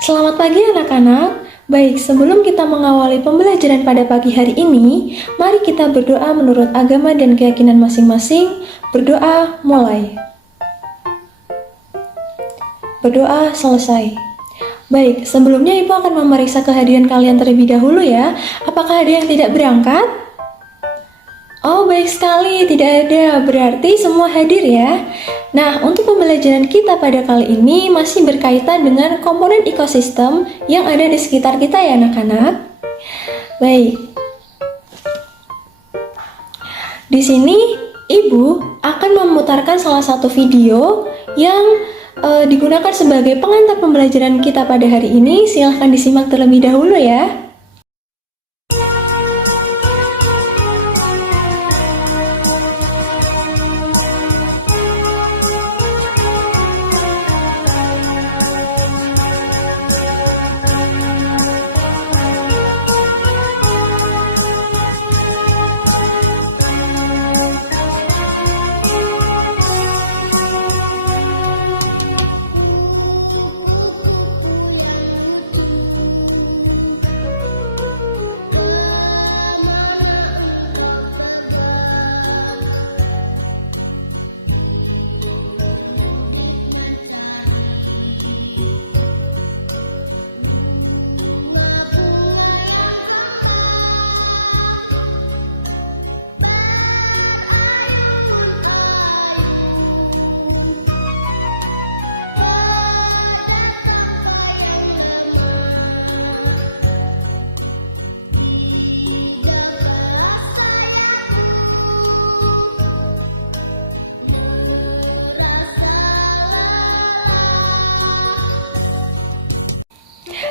Selamat pagi anak-anak. Baik, sebelum kita mengawali pembelajaran pada pagi hari ini, mari kita berdoa menurut agama dan keyakinan masing-masing. Berdoa mulai. Berdoa selesai. Baik, sebelumnya Ibu akan memeriksa kehadiran kalian terlebih dahulu ya. Apakah ada yang tidak berangkat? Oh, baik sekali, tidak ada. Berarti semua hadir ya. Nah, untuk pembelajaran kita pada kali ini masih berkaitan dengan komponen ekosistem yang ada di sekitar kita ya anak-anak. Baik. Di sini Ibu akan memutarkan salah satu video yang digunakan sebagai pengantar pembelajaran kita pada hari ini. Silahkan disimak terlebih dahulu ya.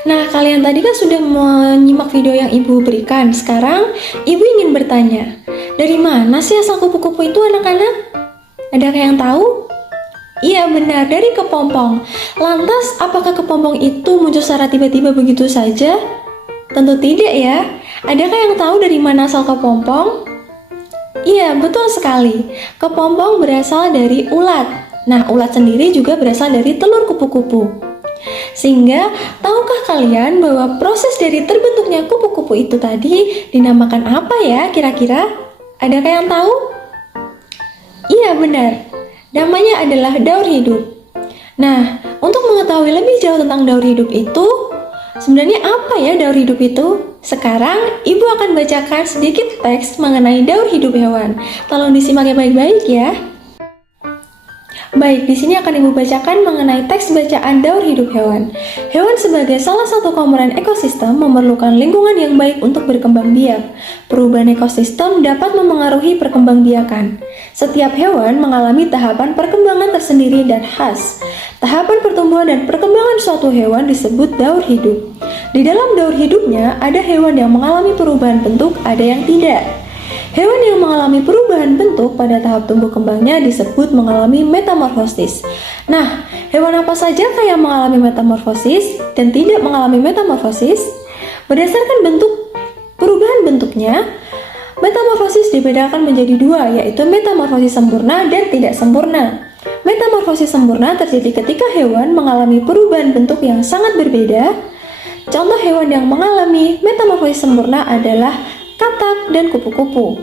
Nah, kalian tadi kan sudah menyimak video yang Ibu berikan. Sekarang, Ibu ingin bertanya, dari mana sih asal kupu-kupu itu anak-anak? Adakah yang tahu? Iya benar, dari kepompong. Lantas, apakah kepompong itu muncul secara tiba-tiba begitu saja? Tentu tidak ya. Adakah yang tahu dari mana asal kepompong? Iya, betul sekali. Kepompong berasal dari ulat. Nah, ulat sendiri juga berasal dari telur kupu-kupu. Sehingga, tahukah kalian bahwa proses dari terbentuknya kupu-kupu itu tadi dinamakan apa ya kira-kira? Adakah yang tahu? Iya benar, namanya adalah daur hidup. Nah, untuk mengetahui lebih jauh tentang daur hidup itu, sebenarnya apa ya daur hidup itu? Sekarang, Ibu akan bacakan sedikit teks mengenai daur hidup hewan. Tolong disimak baik-baik ya. Baik, di sini akan Ibu bacakan mengenai teks bacaan daur hidup hewan. Hewan sebagai salah satu komponen ekosistem memerlukan lingkungan yang baik untuk berkembang biak. Perubahan ekosistem dapat memengaruhi perkembangbiakan. Setiap hewan mengalami tahapan perkembangan tersendiri dan khas. Tahapan pertumbuhan dan perkembangan suatu hewan disebut daur hidup. Di dalam daur hidupnya, ada hewan yang mengalami perubahan bentuk, ada yang tidak. Hewan yang mengalami perubahan bentuk pada tahap tumbuh kembangnya disebut mengalami metamorfosis. Nah, hewan apa saja yang mengalami metamorfosis dan tidak mengalami metamorfosis? Berdasarkan perubahan bentuknya, metamorfosis dibedakan menjadi dua, yaitu metamorfosis sempurna dan tidak sempurna. Metamorfosis sempurna terjadi ketika hewan mengalami perubahan bentuk yang sangat berbeda. Contoh hewan yang mengalami metamorfosis sempurna adalah katak dan kupu-kupu.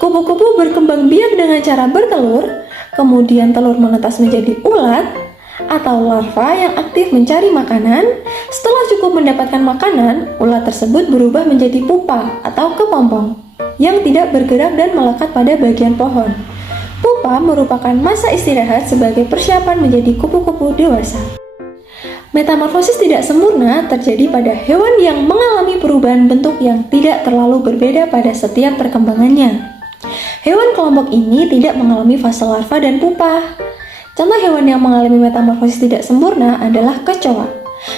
Kupu-kupu berkembang biak dengan cara bertelur, kemudian telur menetas menjadi ulat atau larva yang aktif mencari makanan. Setelah cukup mendapatkan makanan, ulat tersebut berubah menjadi pupa atau kepompong yang tidak bergerak dan melekat pada bagian pohon. Pupa merupakan masa istirahat sebagai persiapan menjadi kupu-kupu dewasa. Metamorfosis tidak sempurna terjadi pada hewan yang mengalami perubahan bentuk yang tidak terlalu berbeda pada setiap perkembangannya. Hewan kelompok ini tidak mengalami fase larva dan pupa. Contoh hewan yang mengalami metamorfosis tidak sempurna adalah kecoa.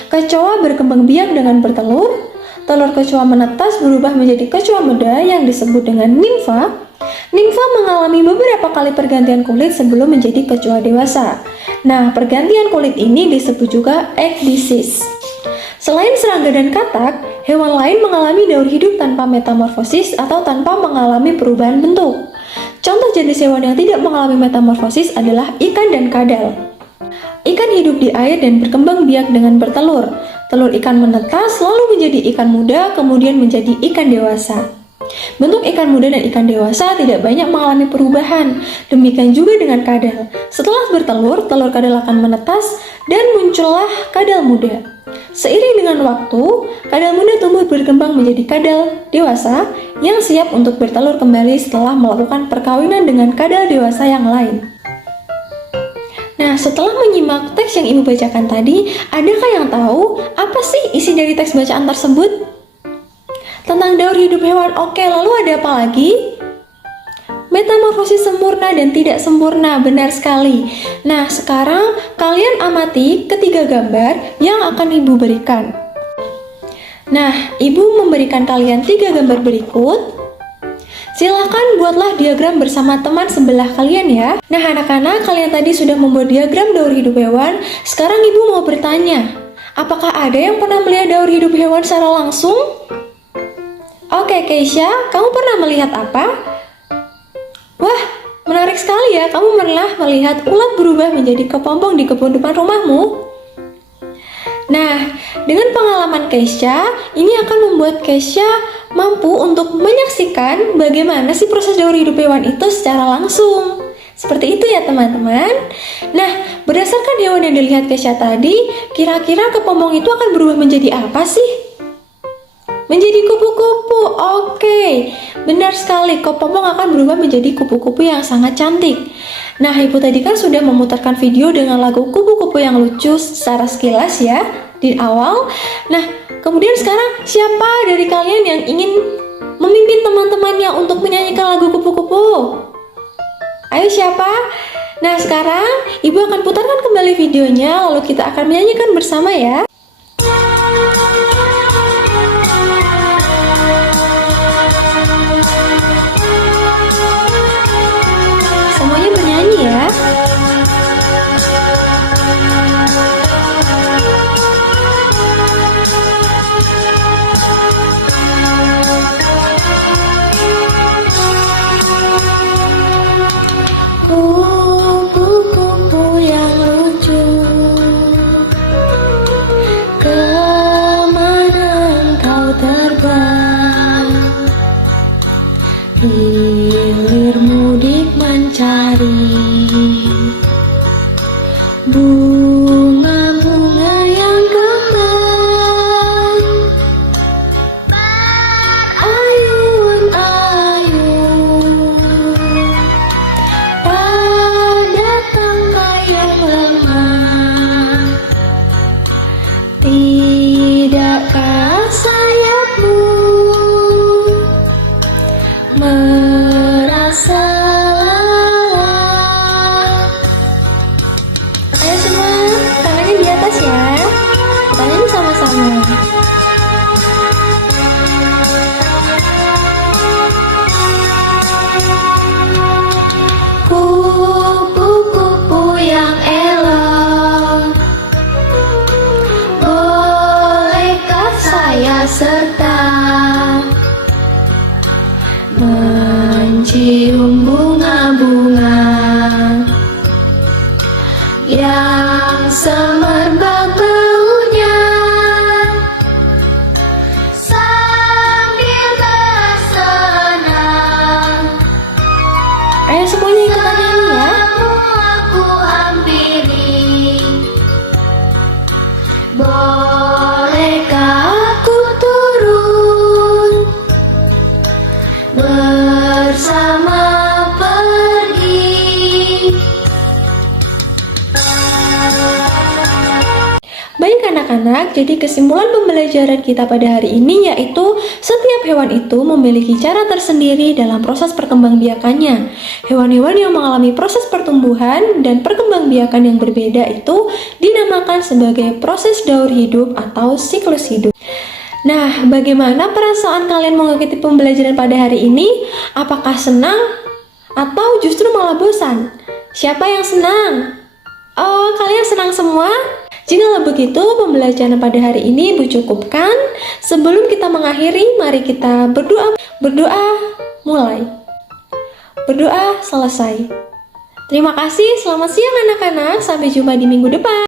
Kecoa berkembang biak dengan bertelur. Telur kecoa menetas berubah menjadi kecoa muda yang disebut dengan nimfa. Nimfa mengalami beberapa kali pergantian kulit sebelum menjadi kecoa dewasa. Nah, pergantian kulit ini disebut juga ekdisis. Selain serangga dan katak, hewan lain mengalami daur hidup tanpa metamorfosis atau tanpa mengalami perubahan bentuk. Contoh jenis hewan yang tidak mengalami metamorfosis adalah ikan dan kadal. Ikan hidup di air dan berkembang biak dengan bertelur. Telur ikan menetas lalu menjadi ikan muda, kemudian menjadi ikan dewasa. Bentuk ikan muda dan ikan dewasa tidak banyak mengalami perubahan. Demikian juga dengan kadal. Setelah bertelur, telur kadal akan menetas dan muncullah kadal muda. Seiring dengan waktu, kadal muda tumbuh berkembang menjadi kadal dewasa yang siap untuk bertelur kembali setelah melakukan perkawinan dengan kadal dewasa yang lain. Nah, setelah menyimak teks yang Ibu bacakan tadi, adakah yang tahu apa sih isi dari teks bacaan tersebut? Tentang daur hidup hewan, oke, lalu ada apa lagi? Metamorfosis sempurna dan tidak sempurna, benar sekali. Nah, sekarang kalian amati ketiga gambar yang akan Ibu berikan. Nah, Ibu memberikan kalian 3 gambar berikut. Silakan buatlah diagram bersama teman sebelah kalian ya. Nah, anak-anak, kalian tadi sudah membuat diagram daur hidup hewan. Sekarang Ibu mau bertanya, apakah ada yang pernah melihat daur hidup hewan secara langsung? Oke, Keisha, kamu pernah melihat apa? Wah, menarik sekali ya, kamu pernah melihat ulat berubah menjadi kepompong di kebun depan rumahmu. Nah, dengan pengalaman Keisha, ini akan membuat Keisha mampu untuk menyaksikan bagaimana sih proses daur hidup hewan itu secara langsung. Seperti itu ya teman-teman. Nah, berdasarkan hewan yang dilihat Keisha tadi, kira-kira kepompong itu akan berubah menjadi apa sih? Menjadi kupu-kupu. Oke, benar sekali, kepompong akan berubah menjadi kupu-kupu yang sangat cantik. Nah, Ibu tadi kan sudah memutarkan video dengan lagu kupu-kupu yang lucu secara sekilas ya di awal. Nah, kemudian sekarang siapa dari kalian yang ingin memimpin teman-temannya untuk menyanyikan lagu kupu-kupu? Ayo siapa? Nah, sekarang Ibu akan putarkan kembali videonya, lalu kita akan menyanyikan bersama ya. Semuanya bernyanyi ya. Kupu-kupu yang lucu, kemana engkau terbang? Hilir mudik mencari bunga-bunga yang kembang. Ayun-ayun pada tangkai yang lemah. Tidakkah sayapmu merasa lelah? Ayo semua, tangannya di atas ya. Kita nyanyi sama-sama. Kupu-kupu yang elok, bolehkah saya serta mencium bunga-bunga yang semerbak baunya sambil bersenang? Ayo semuanya ikutan nyanyi ya. Aku hampiri, bolehkah aku turun bersama pergi? Baik anak-anak, jadi kesimpulan pembelajaran kita pada hari ini yaitu setiap hewan itu memiliki cara tersendiri dalam proses perkembangbiakannya. Hewan-hewan yang mengalami proses pertumbuhan dan perkembangbiakan yang berbeda itu dinamakan sebagai proses daur hidup atau siklus hidup. Nah, bagaimana perasaan kalian mengikuti pembelajaran pada hari ini? Apakah senang atau justru malah bosan? Siapa yang senang? Oh, kalian senang semua? Jikalau begitu, pembelajaran pada hari ini Ibu cukupkan. Sebelum kita mengakhiri, mari kita berdoa. Berdoa mulai. Berdoa selesai. Terima kasih, selamat siang anak-anak. Sampai jumpa di minggu depan.